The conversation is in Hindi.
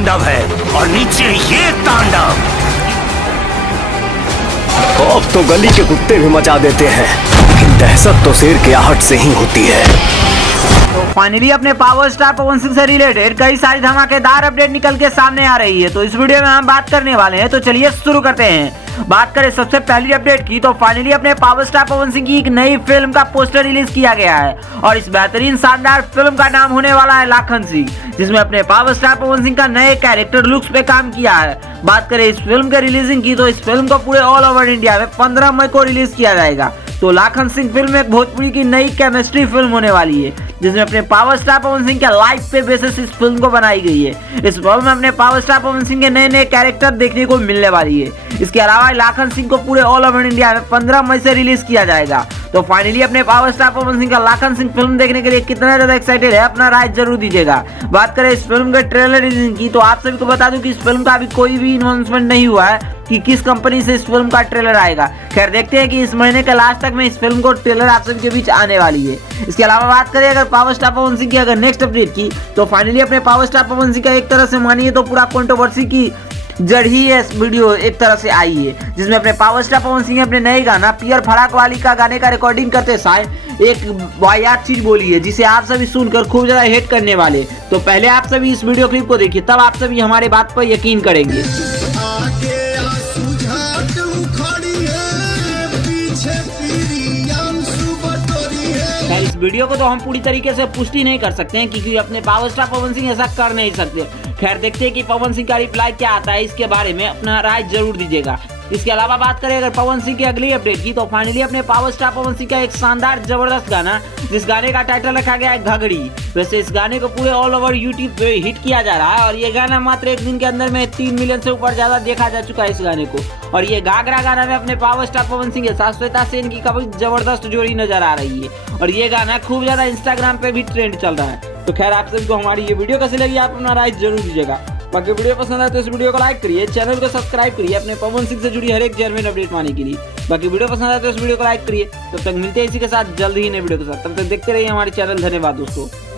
तांडव है और नीचे ये तांडव। खौफ तो गली के कुत्ते भी मचा देते हैं, लेकिन दहशत तो शेर की आहट से ही होती है। तो फाइनली अपने पावर स्टार पवन सिंह से रिलेटेड कई सारी धमाकेदार अपडेट निकल के सामने आ रही है। तो इस वीडियो में हम बात करने वाले हैं, तो चलिए शुरू करते हैं। बात करें सबसे पहली अपडेट की, तो फाइनली अपने पावर स्टार पवन सिंह की एक नई फिल्म का पोस्टर रिलीज किया गया है और इस बेहतरीन शानदार फिल्म का नाम होने वाला है लाखन सिंह, जिसमें अपने पावर स्टार पवन सिंह का नए कैरेक्टर लुक्स पे काम किया है। बात करें इस फिल्म के रिलीजिंग की, तो इस फिल्म को पूरे ऑल ओवर इंडिया में 15 मई को रिलीज किया जाएगा। तो लाखन सिंह फिल्म एक भोजपुरी की नई केमिस्ट्री फिल्म होने वाली है, जिसमें अपने पावर स्टार पवन सिंह के लाइफ पे बेसिस इस फिल्म को बनाई गई है। इस फिल्म में अपने पावर स्टार पवन सिंह के नए नए कैरेक्टर देखने को मिलने वाली है। इसके अलावा लाखन सिंह को पूरे ऑल ओवर इंडिया में 15 मई से रिलीज किया जाएगा। तो फाइनली अपने पावर स्टार पवन सिंह का लाखन सिंह फिल्म देखने के लिए कितना ज्यादा एक्साइटेड है, अपना राय जरूर दीजिएगा। बात करें इस फिल्म के ट्रेलर रिलीजिंग की, तो आप सभी को बता दूं कि इस फिल्म का अभी कोई भी अनाउंसमेंट नहीं हुआ है कि किस कंपनी से इस फिल्म का ट्रेलर आएगा। खैर देखते हैं कि इस महीने के लास्ट तक में इस फिल्म को ट्रेलर आप सभी के बीच आने वाली है। इसके अलावा बात करें अगर पावर स्टार पवन सिंह की अगर नेक्स्ट अपडेट की, तो फाइनली अपने पावर स्टार पवन सिंह का एक तरह से मानिए तो पूरा कंट्रोवर्सी की जड़ ही ये वीडियो एक तरह से आई है, जिसमें अपने पावर स्टार पवन सिंह ने अपने नए गाना पियर फड़ाक वाली का गाने का रिकॉर्डिंग करते समय एक वाहियात चीज बोली है, जिसे आप सभी सुनकर खूब ज्यादा हेट करने वाले। तो पहले आप सभी इस वीडियो क्लिप को देखिए, तब आप सभी हमारे बात पर यकीन करेंगे। इस वीडियो को तो हम पूरी तरीके से पुष्टि नहीं कर सकते हैं, क्योंकि अपने पावर स्टार पवन सिंह ऐसा कर नहीं सकते। खैर देखते हैं कि पवन सिंह का रिप्लाई क्या आता है, इसके बारे में अपना राय जरूर दीजिएगा। इसके अलावा बात करें अगर पवन सिंह की अगली अपडेट की, तो फाइनली अपने पावर स्टार पवन सिंह का एक शानदार जबरदस्त गाना, जिस गाने का टाइटल रखा गया है घगड़ी। वैसे इस गाने को पूरे ऑल ओवर यूट्यूब पे हिट किया जा रहा है और ये गाना मात्र एक दिन के अंदर में 3 मिलियन से ऊपर ज्यादा देखा जा चुका है इस गाने को। और ये घाघरा गाना में अपने पावर स्टार पवन सिंह के साथ श्वेता सेन की काफी जबरदस्त जोड़ी नजर आ रही है और ये गाना खूब ज्यादा इंस्टाग्राम पे भी ट्रेंड चल रहा है। तो खैर आप सभी को हमारी ये वीडियो कैसी लगी, आप अपना राय जरूर दीजिएगा। बाकी वीडियो पसंद आए तो इस वीडियो को लाइक करिए, चैनल को सब्सक्राइब करिए अपने पवन सिंह से जुड़ी हर एक जेन्युइन अपडेट पाने के लिए। बाकी वीडियो पसंद आए तो इस वीडियो को लाइक करिए। तब तक मिलते हैं इसी के साथ जल्द ही नए वीडियो के साथ, तब तक देखते रहिए हमारे चैनल। धन्यवाद दोस्तों।